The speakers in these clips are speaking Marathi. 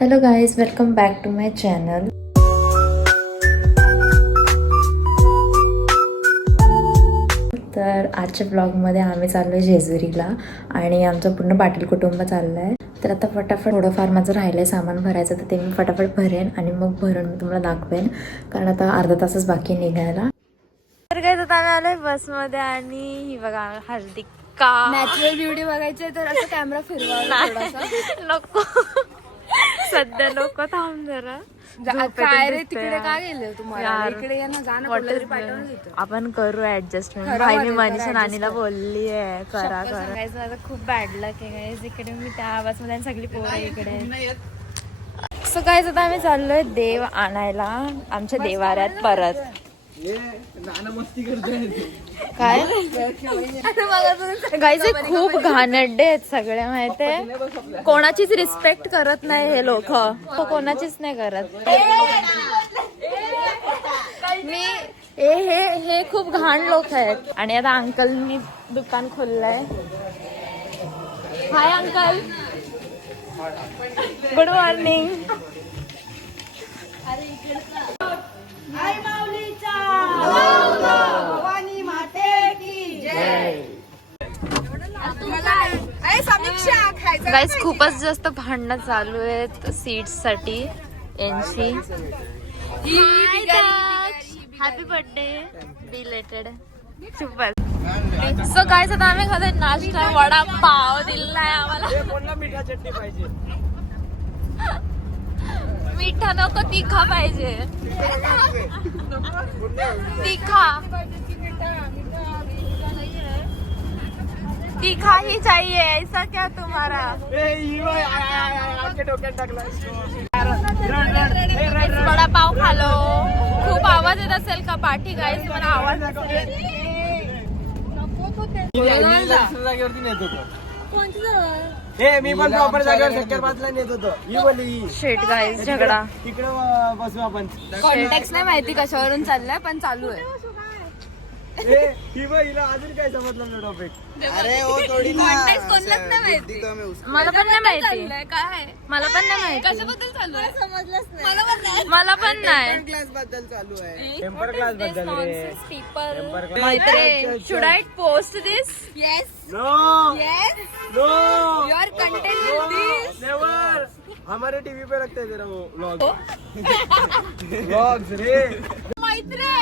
Hello guys, welcome back to my channel. तर आजच्या ब्लॉगमध्ये आम्ही चाललो आहे जेजुरीला आणि आमचं पूर्ण पाटील कुटुंब चाललं आहे. तर आता फटाफट थोडंफार माझं राहिलं आहे सामान भरायचं, तर ते मी फटाफट भरेन आणि मग भरून मी तुम्हाला दाखवेन, कारण आता अर्धा तासच बाकी निघायला. तर काय आता आम्ही आलोय बसमध्ये आणि ही बघा हार्दिका. नॅचरल ब्युटी बघायची तर असं कॅमेरा फिरवा थोडासा. नको सध्या नको, थांब जरा. काय रे तिकडे का गेले तुम्हाला? इकडे या ना, जाणं कोणतरी पाठवून देतो. आपण करू ऍडजस्टमेंट. भाई मी मनीषा नानीला बोलली आहे करा करायचं. आता खूप बॅड लक आहे गाईज. इकडे मी त्या आवाजमध्ये सगळी पोरं इकडे. सो गाईज आता आम्ही चाललोय देव आणायला आमच्या देवाऱ्यात परत. काय गाईज खूप घाणेरडे आहेत सगळे, माहितीये. कोणाचीच रिस्पेक्ट करत नाही हे लोक, कोणाचीच नाही करत. मी हे खूप घाण लोक आहेत. आणि आता अंकलनी दुकान खोललंय. Hi uncle, good morning. Guys खूपच जास्त भांडणं चालू आहेत सीट्स साठी यांची. Happy birthday belated. Super. So guys आता आम्ही खातोय नाश्ता. वडा पाव दिलाय आम्हाला. मीठा नको, तिखा पाहिजे. तीखा ही चाहिए, ऐसा क्या तुम्हारा? वडा पाव खा लो. खूप आवाज येत असेल का पाठी गाईस? मला आवाज मी पण प्रॉपर जागेवर सेक्टर 5 ला नेत होतो. ही बोलली शेट गाईस झगडा. तिकडे बसू आपण. कॉन्टॅक्ट नाही माहिती कशावरून चाललाय, पण चालू आहे. हिला अजून काय समजलं ना टॉपिक. अरे ओ थोडी ना कोणालाच नाही माहिती. मला पण नाही माहिती. काय मला पण नाही माहिती कशाबद्दल चालू आहे, समजलंच नाही. मला पण नाही. क्लास बद्दल चालू आहे. टेम्पर क्लास बद्दल रे. मैत्रे, should I post this? Yes no yes no your content is this. Never. हमारे टीवी पे लगता है तेरा वो व्लॉग. व्लॉग्स रे. मैत्रे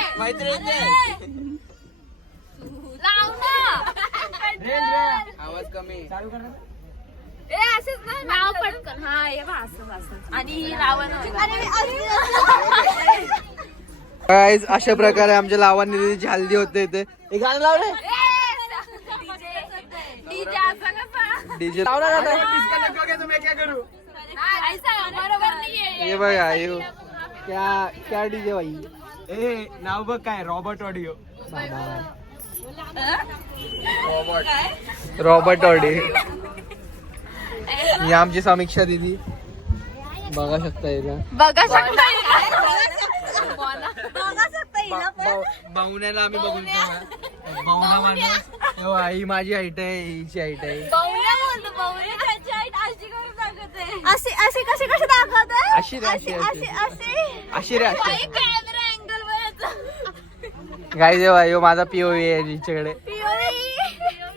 लाव ना. आवाज कमी चालू कर. असंच ना, नाव पटकन. हा ये बा, असं आणि ही लावण. गाईज अशा प्रकारे आमच्या लावणीची हल्दी होते इथे. हे गाणं लावलंय. डीजे लावला हे बघा. क्या डीजे भाई. ए नाव बघ काय, रॉबर्ट ऑडिओ. Robert audio. ही आमची समीक्षा दिदी बघा शकता हिला. बघा शकता. बावण्याला आम्ही बघून बावना माणूस. ही माझी हाईट आहे, हिची हाईट आहे. अशी कशी दाखवत अशी रे अशी रे अशी. गाई जेव्हा यो माझा पीओव्ही आहे हिच्याकडे.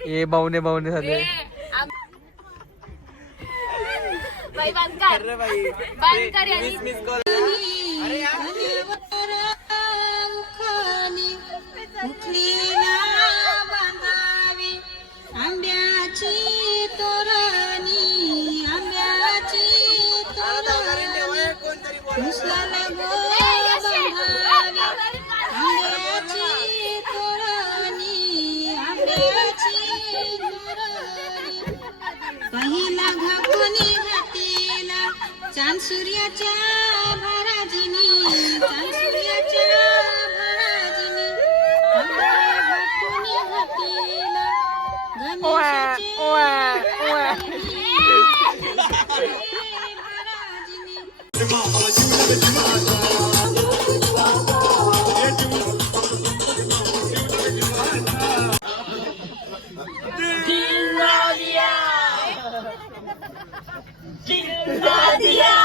हे बावणे झाले. पहिला घाकोनी घातीला चांद सूर्याच्या भराजिनी, चांद सूर्याच्या भराजिनी. घाकोनी घातीला गणेशाचे जिंदा दिया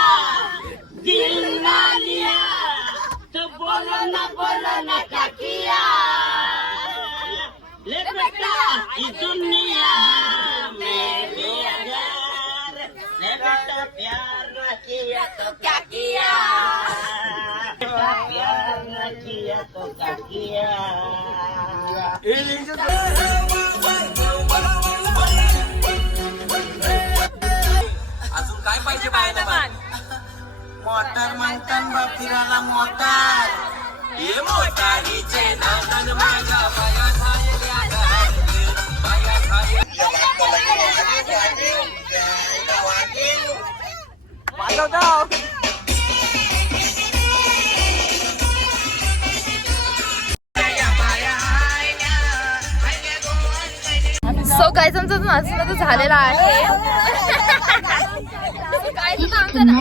अजून काय पाहिजे मोटर म्हणतात बापिराला मोटार हे मोटारीचे नादन माझ्या बाया झालेल्या बाया सो गाईज आमचं नाचणं तर झालेलं आहे. गाईज आमचं ना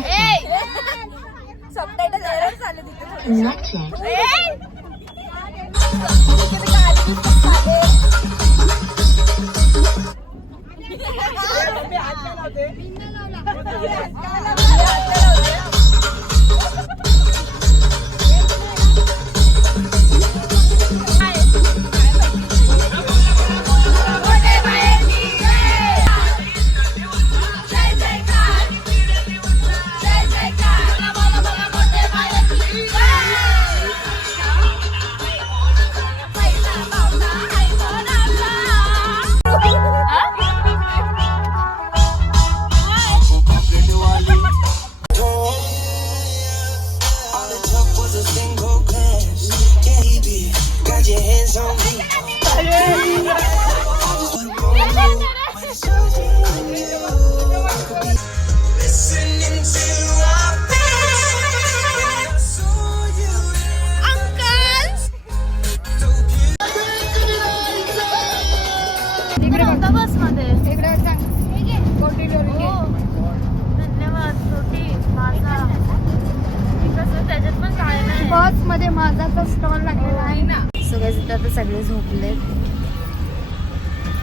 बस मध्ये माझा स्टॉल लागलेला आहे ना. सो गाईज इथं आता सगळे झोपलेत.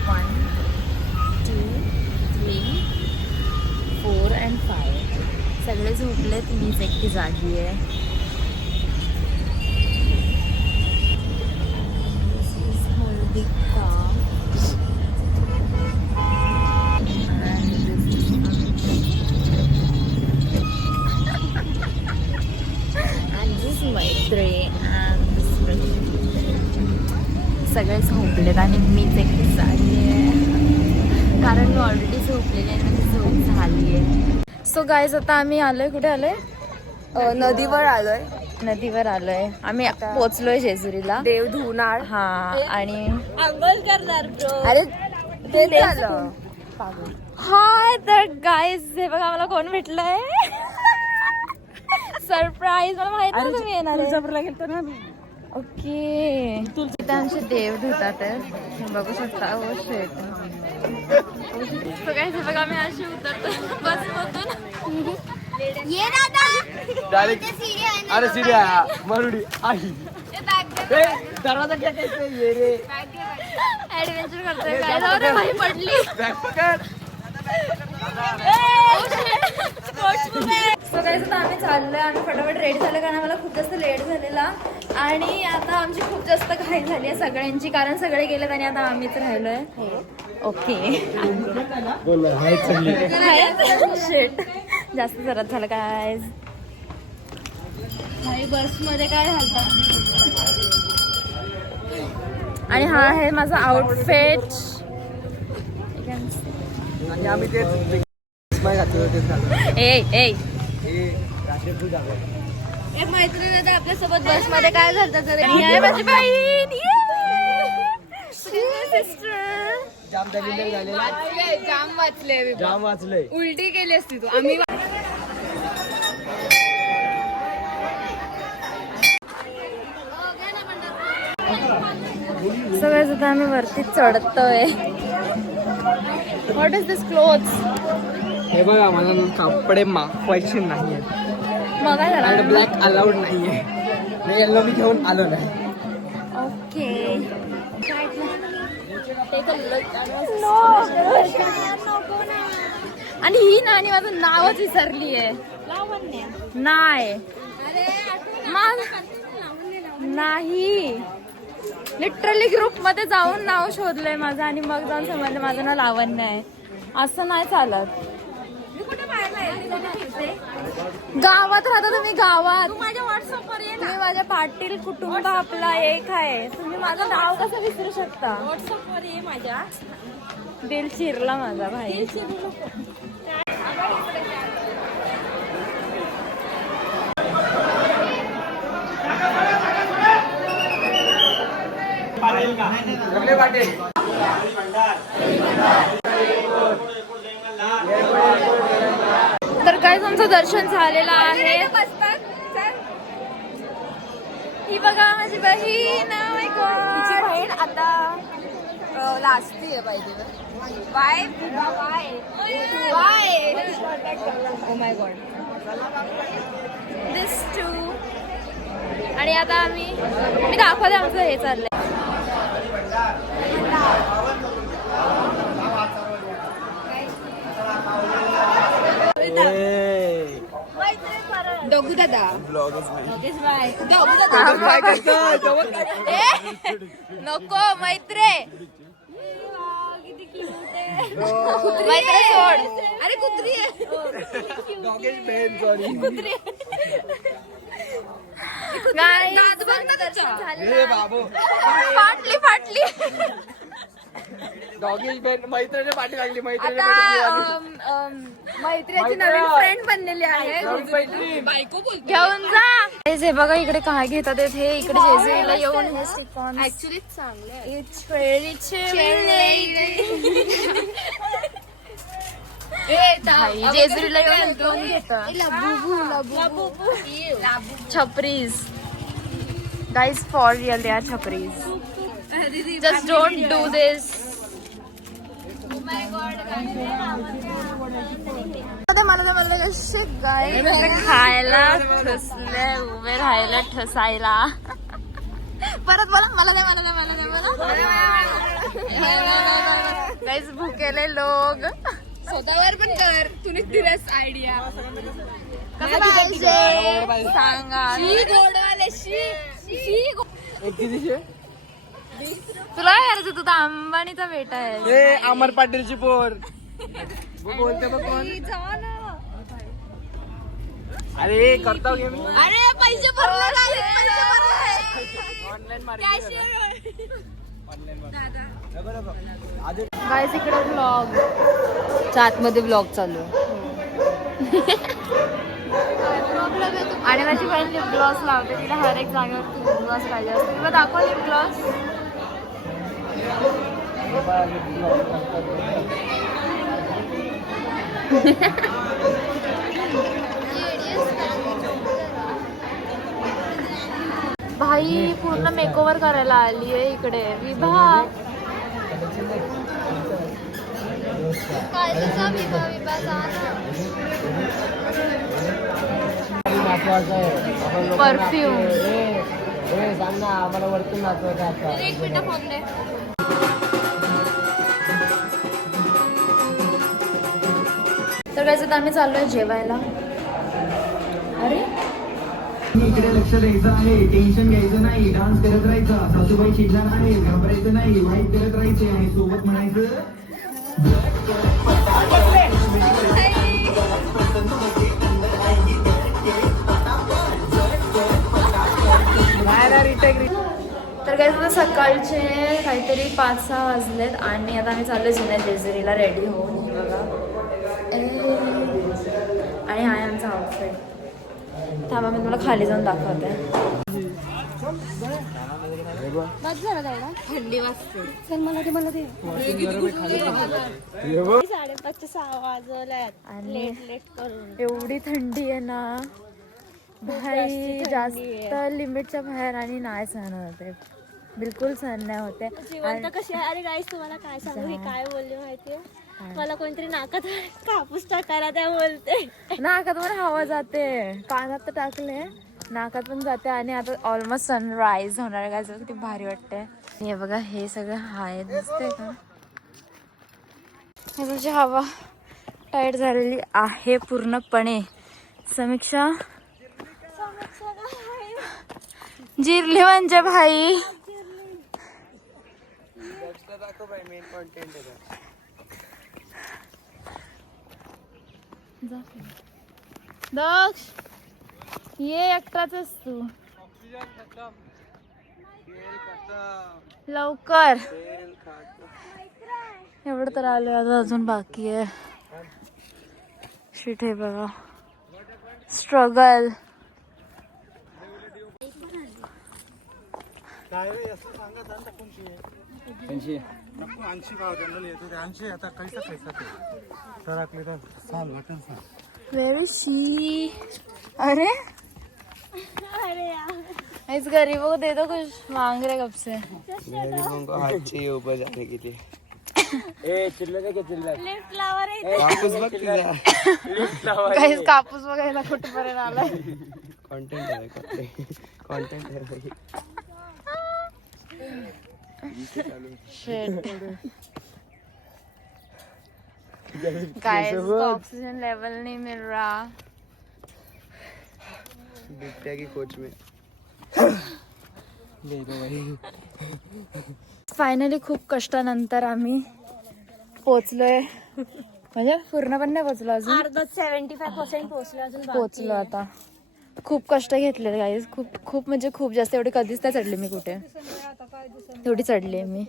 1 2 3 4 and 5 सगळे झोपलेत. मीच एकटी जागी आहे. This is Maldika. मैत्री सगळे झोपलेत आणि मीच एकटी जागी आहे कारण मी ऑलरेडी झोपलेली आहे. माझी झोप झाली आहे. सो गाईज आता आम्ही आलोय. कुठे आलोय? नदीवर आलोय. नदीवर आलोय. आम्ही पोचलोय जेजुरीला. देव धुनाळ. हा आणि आंघोळ करणार ब्रो. अरे ते झालं. हाय तर गाईज हे बघा मला कोण भेटलंय. सरप्राईज. मला माहित नाही तुम्ही येणार आहे. ओके इथे आमचे देव धुतात आहे. बघू शकता. ओ शेट सगळ्यांचे बघा मी अशी उतरतो बसमधून. ये दादा. डायरेक्ट अरे सीढ़िया मरुडी आई दरवाजा क्या कहते हैं ये रे ऍडव्हेंचर करतोय. काय जाऊ रे बाई पडली. सो गाईज आता आम्ही चाललोय. आम्ही फटाफट रेडी झालो कारण आम्हाला खूप जास्त लेट झालेला आणि आता आमची खूप जास्त घाई झाली आहे सगळ्यांची कारण सगळे गेलेत आणि आता आम्हीच राहिलोय. ओके शेट जास्त जरात झालं काय. बस मध्ये काय घालतात. आणि हा आहे माझा आउटफिट. आणि आम्ही तेच घातलं तेच घातलं. ए मैत्रीण आहे आपल्यासोबत बस मध्ये काय घालतात. माझी बहीण सिस्टर. जाम दलिंदर झालेला. जाम वाचले. उलटी केली असती तू. आम्ही सगळ्या सुद्धा आम्ही वरती चढतोय. What is this clothes? हे बघा मला कपडे मागवायचे नाही आहेत. मग काय आणि झालं? ब्लॅक अलाउड नाहीये. मी येलो मी घेऊन आलो नाही. ओके आणि ही नाणी माझं नावच विसरली आहे. लावण्य नाही नाही लिटरली ग्रुप मध्ये जाऊन नाव शोधलंय माझं आणि मग जाऊन समजलं माझं नाव लावण्य आहे. असं नाही चालत. गावात राहता तुम्ही, गावात माझ्या व्हॉट्सअपवर ये तुम्ही माझ्या पाटील कुटुंब आपला एक आहे. तुम्ही माझं नाव कसं विसरू शकता? व्हॉट्सअपवर ये माझ्या. दिल चिरला माझा भाई. तर काय तुमचं दर्शन झालेलं आहे. ही बघा माझी बहीण. तिची बहीण आता लाजती आहे पाहिजे. Bye bye. Oh my God. This too. आणि आता मी दाखवते आमचं हे चाललंय. डोगू दादा. नको मैत्रे. मैत्रे सोड. अरे कुत्री आहे. कुत्री. फाटली. डॉगेश बँड मैत्रिणी पाठी लागली. मैत्रीची नवीन फ्रेंड बनलेली आहे. बायको बोलते. घेऊन जा. हे बघा इकडे काय घेतात हे. इकडे जेजुरीला येऊन हे स्टिकॉन ऍक्च्युली चांगले आहे. इट्स व्हेरी जेजुरीला येऊन घेऊन घेतात छपरीज. Guys for real they are छपरीज. Just don't do this. खायला ठसले उभे राहायला ठसायला. परत मला काहीच भुकेले लोक. स्वतःवर पण कर. तुम्ही दिलंस आयडिया. कसं पाहिजे सांगा. तुला काय करायचं? तू तर अंबानीचा बेटा आहे. अमर पाटीलची पोर बोलते बघ कोण. अरे करता घे मी. अरे पैसे भरले. ऑनलाईन गाईस इकडे ब्लॉग. आतमध्ये ब्लॉग चालू आहे. आणि माझी बहीण लिप ग्लॉस लावते. तिला हर एक जागेवर लिप ग्लॉस पाहिजे असते. तुला दाखव लिप ग्लॉस. भाई पूर्ण मेकओव्हर करायला आली आहे इकडे. विभा परफ्यूम. सांग ना आम्हाला वरतून नाचवायचं आता. एक मिनिट फोन दे. तर त्याच्यात आम्ही चाललोय जेवायला. अरे इकडे लक्ष द्यायचं आहे. टेन्शन घ्यायचं नाही. डान्स करत राहायचा. सासूबाई शिकणार आहे. घाबरायचं नाही. वाईट करत राहायचे आणि सोबत म्हणायचं. तर काय आता सकाळचे काहीतरी 5-6 वाजलेत आणि आता आम्ही चाललो जुन्या जेजुरीला रेडी होऊन. बघा आणि हा आहे आमचा आउटफिट. थांबा मी तुम्हाला खाली जाऊन दाखवते. थंडी वाजते. 5:30-6 वाजवल्यात. आणि लेट करून एवढी थंडी आहे ना भाई. जास्त लिमिटच्या बाहेर आणि नाही सहन होते. बिलकुल सहन नाही होते. जिवंत कशी आहे. अरे गाईस तुम्हाला काय सांगू. ही काय बोलली माहितीये. मला कोणतरी नाकात कापूस टाकायला त्या बोलते. नाकात पण हवा जाते. कानात तर टाकले नाकात पण जाते. आणि आता ऑलमोस्ट सनराईज होणार आहे. काय किती भारी वाटते. हे बघा हे सगळं हाय दिसते का. हे तुमची हवा टाईट झालेली आहे पूर्णपणे. समीक्षा जिरली म्हणजे भाई. मेन कॉन्टेंट दक्ष ये एकटाच तू लवकर. एवढं तर आलोय आता, अजून बाकी आहे. शिट हे बघा स्ट्रगल. Very C. अरे इस गरीबों को दे दो कुछ, मांग रहे कब से. गरीबों को हाथ चाहिए ऊपर जाने के लिए. लिफ्ट लावा रे. वापस बघ तुझा काहीच कापूस बघायला कुठपर्यंत आलाय. कॉन्टेंट आहे कॉन्टेंट आहे. गाइस ऑक्सीजन लेवल नहीं मिल रहा. बिट्या की कोच में फायनली खूप कष्टानंतर आम्ही पोचलोय. म्हणजे पूर्ण पण नाही पोचलो अजून, अर्धा 75% पोहोचलो अजून बाकी पोचलो आता. खूप कष्ट घेतले गाईज, खूप खूप म्हणजे खूप जास्त. एवढी कधीच नाही चढले मी कुठे, तेवढी चढली मी.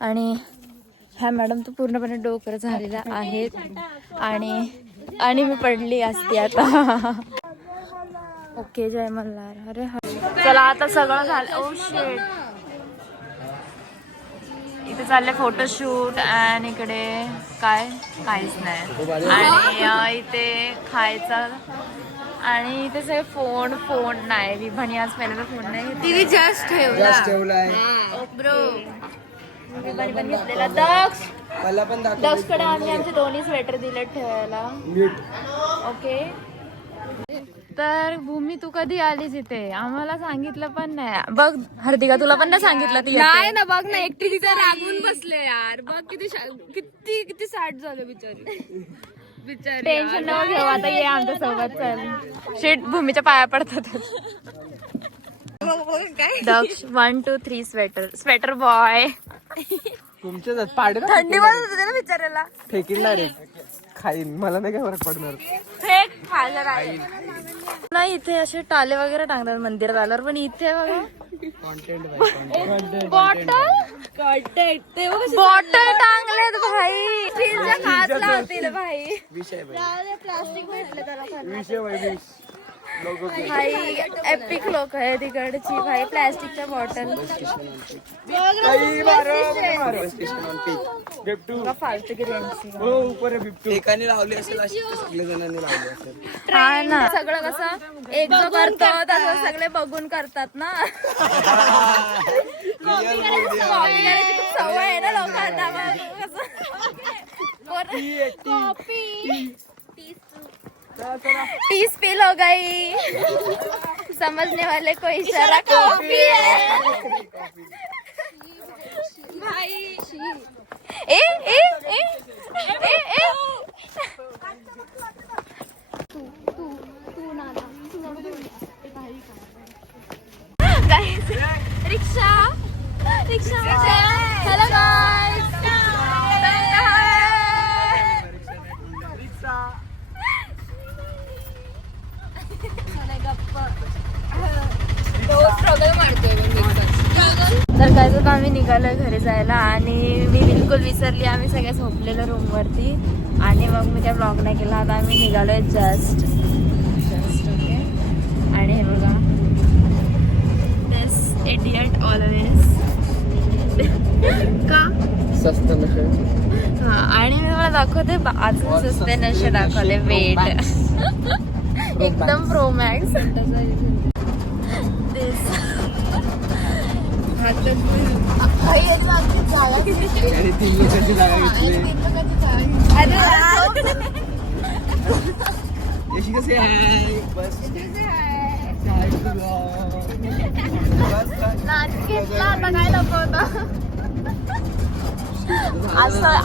आणि ह्या मॅडम तर पूर्णपणे डोकर झालेल्या आहेत आणि मी पडली असती आता. ओके जय मल्हार. अरे चला आता सगळं झालं. Oh shit. इथे चालले फोटोशूट आणि इकडे काहीच नाही. आणि इथे खायचं आणि इथे सगळे फोन नाही. विभानी आज पहिल्यांदा फोन नाही तिने जस्ट ठेवलाय. ब्रो. विभानी पण घेतलेला. दक्ष मला पण दक्षकडे आम्ही आमचे दोन्ही स्वेटर दिले ठेवायला. ओके. तर भूमी तू कधी आलीस इथे? आम्हाला सांगितलं पण नाही. बघ हार्दिका तुला पण नाही सांगितलं ती नाही ना. बघ ना, एकटी तिथे रागून बसले यार. बघ किती सॅड झालं बिचारी. टेन्शन नको घेऊ आता. ये आमच्या सोबत चल. शेट भूमीच्या पाया पडतात. दक्ष 1 2 3 स्वेटर बॉय. तुमच्या पाडे थंडी वाजत होते ना बिचाऱ्याला. फेकीन डायरेक्ट खाईन. मला नाही काय फरक पडणार. फेक खायला नाही. इथे असे टाले वगैरे टांगतात मंदिरात आल्यावर, पण इथे बघा बॉटल टांगलेत भाई. भाई विषय प्लास्टिक भेटलं त्याला. विषय भाई एपिक लोक आहे तिकडची भाई. प्लॅस्टिकच्या बॉटल फालतू एकाने लावली असेल अशी सगळ्या जणांनी लावली असेल. हा ना. सगळं कसं एक जो करतो तसं सगळे बघून करतात ना. कॉपी करायची खूप सवय आहे ना लोकांना. कॉपी 30 पील हो गई. समझने वाले को इशारा कॉफी है भाई. ए ए ए ए ए गाइस रिक्शा हेलो गाइस. तर काय तर आम्ही निघालोय घरी जायला आणि मी बिलकुल विसरली. आम्ही सगळे झोपलेलो रूमवरती आणि मग मी काय ब्लॉग नाही केला. आता आम्ही निघालोय जस्ट ओके. आणि हे बघा दिस इडियट ऑलवेज का स्वस्त नशे. हा. आणि मी मला दाखवते अजून स्वस्त नशे दाखवले. वेट एकदम प्रो मॅक्स. आणि 3 लोकांची जागा घेतली. यशी कसे आहे बस.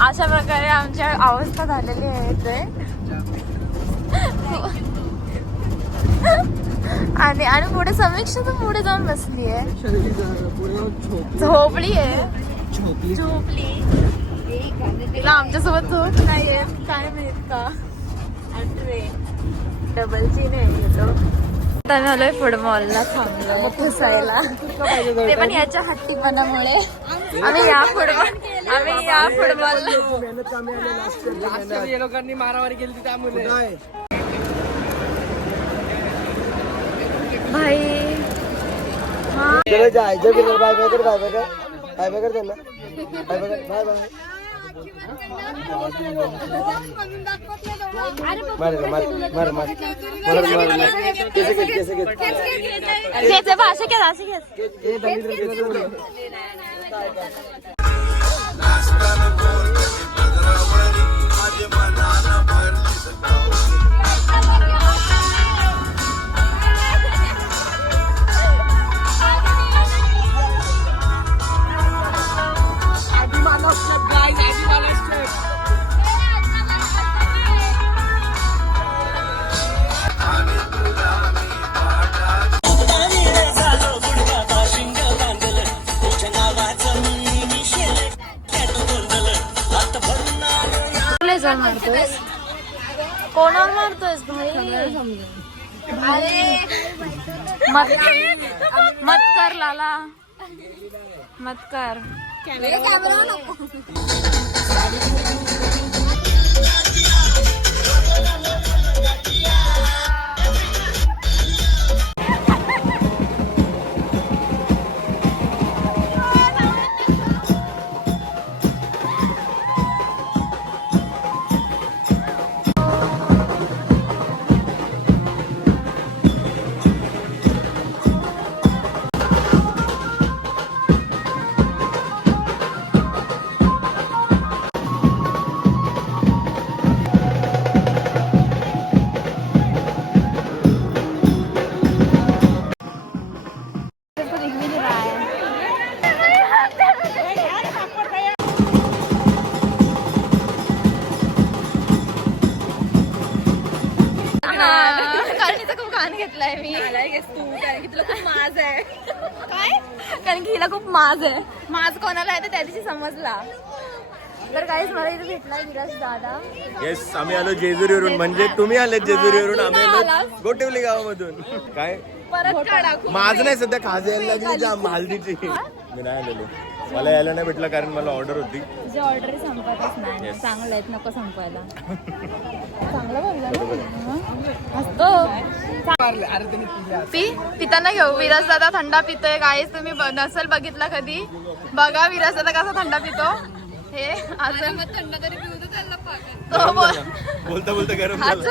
अशा प्रकारे आमच्या अवस्था झालेली आहे. आणि आणि पुढे समीक्षा तर पुढे जाऊन बसली आहे, झोपली आहे, झोपली. तिला आमच्यासोबत झोप नाहीये काय माहित का. डबल चीन आहे येतो. आता आम्ही आलोय फुटबॉलला, थांबलोय पुसायला, ते पण याच्या हट्टीपणामुळे. आम्ही या फुटबॉलला लोकांनी मारामारी केली त्यामुळे. भाई बाय बाय कर, बाय बाय कर, बाय बाय कर त्यांना, बाय बाय कर, बाय बाय. भाषा घ्या असे घेत. मारतोय कोणावर मारतोयस भाई. अरे मत कर लाला, मत कर. घेतलाय मी, कारण की तुला खूप माज आहे. काय? कारण की हिला खूप माज आहे. माज कोणाला आहे तर त्या दिवशी समजला. तर काहीच मला इथे भेटलाय विराज दादा. येस, आम्ही आलो जेजुरीवरून. म्हणजे तुम्ही आले जेजुरीवरून, आम्ही आलो गोटिवली गावामधून. काय परत माझ नाही सध्या खाज यायला लागली हल्दीची. मी नाही आलेलो, मला यायला नाही भेटलं कारण मला ऑर्डर होती. जे ऑर्डर संपतच नाही. चांगलं आहेत, नको संपायला. चांगलं पिताना घेऊ. विराज दादा थंडा पितोय. गाईस तुम्ही नसेल बघितला कधी, बघा विराज दादा कसा थंडा पितो. हे अजून थंड तरी पिऊ त्याला बोलता बोलता गरम झालं.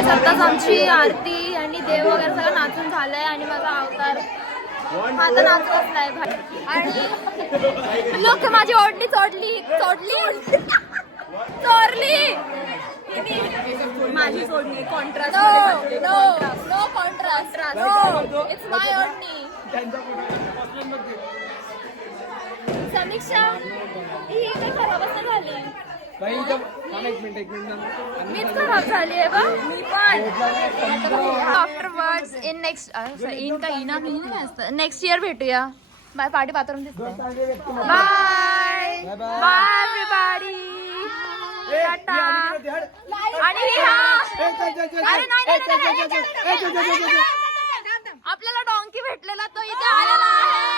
आताच आमची आरती आणि देव वगैरे सगळं नाचून झालंय आणि माझा अवतार माझा नाच बसलाय भाई. आणि लोक माझी ओढणी चोरली माझी सोडली. Contrast no contrast, no it's my ओढणी. समीक्षा ही काय खराबच झाली. मीच खराब झाली आहे बा. मी पण आफ्टरवर्ड्स इन नेक्स्ट इन का इना नाही असतं. नेक्स्ट इयर भेटूया. बाय. पार्टी बाथरूम दिसतंय. Bye bye everybody. टाटा. आणि अरे नाही आपल्याला डॉंकी भेटलेला तो इथे आलेला आहे.